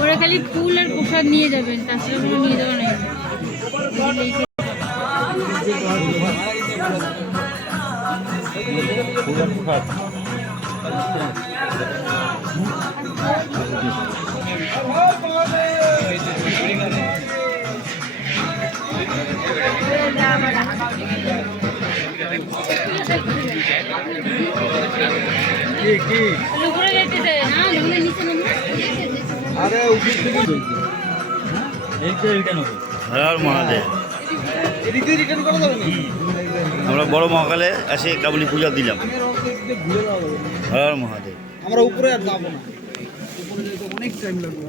ওরা খালি ফুল আর প্রসাদ নিয়ে যাবেন, তাছাড়া কোনো নিয়ে যাওয়া নাই। আমরা বড় মহাকালে এসে কাবুলি পূজা দিলাম। হর হর মহাদেব। আমরা উপরে আর যাবো না, উপরে যেতে অনেক টাইম লাগবে।